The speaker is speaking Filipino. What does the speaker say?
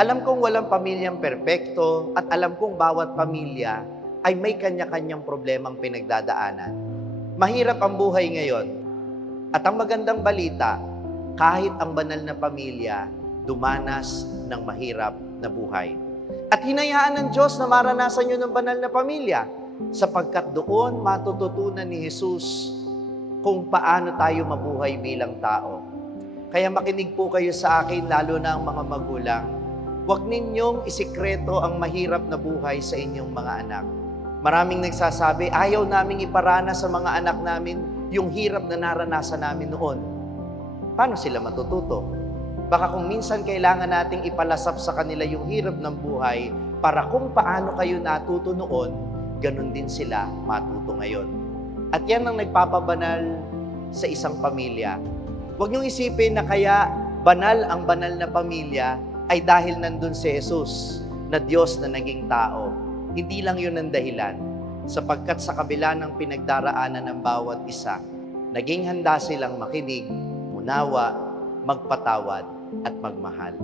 Alam kong walang pamilyang perpekto at alam kong bawat pamilya ay may kanya-kanyang problemang pinagdadaanan. Mahirap ang buhay ngayon. At ang magandang balita, kahit ang banal na pamilya, dumanas ng mahirap na buhay. At hinayaan ng Diyos na maranasan nyo ng banal na pamilya, sapagkat doon matututunan ni Jesus kung paano tayo mabuhay bilang tao. Kaya makinig po kayo sa akin, lalo na ang mga magulang. Huwag ninyong isikreto ang mahirap na buhay sa inyong mga anak. Maraming nagsasabi, ayaw naming iparana sa mga anak namin yung hirap na naranasan namin noon. Paano sila matututo? Baka kung minsan kailangan nating ipalasap sa kanila yung hirap ng buhay para kung paano kayo natuto noon, ganun din sila matuto ngayon. At yan ang nagpapabanal sa isang pamilya. Huwag niyong isipin na kaya banal ang banal na pamilya ay dahil nandun si Jesus na Diyos na naging tao. Hindi lang yun ang dahilan, sapagkat sa kabila ng pinagdaraanan ng bawat isa, naging handa silang makinig, unawa, magpatawad at magmahal.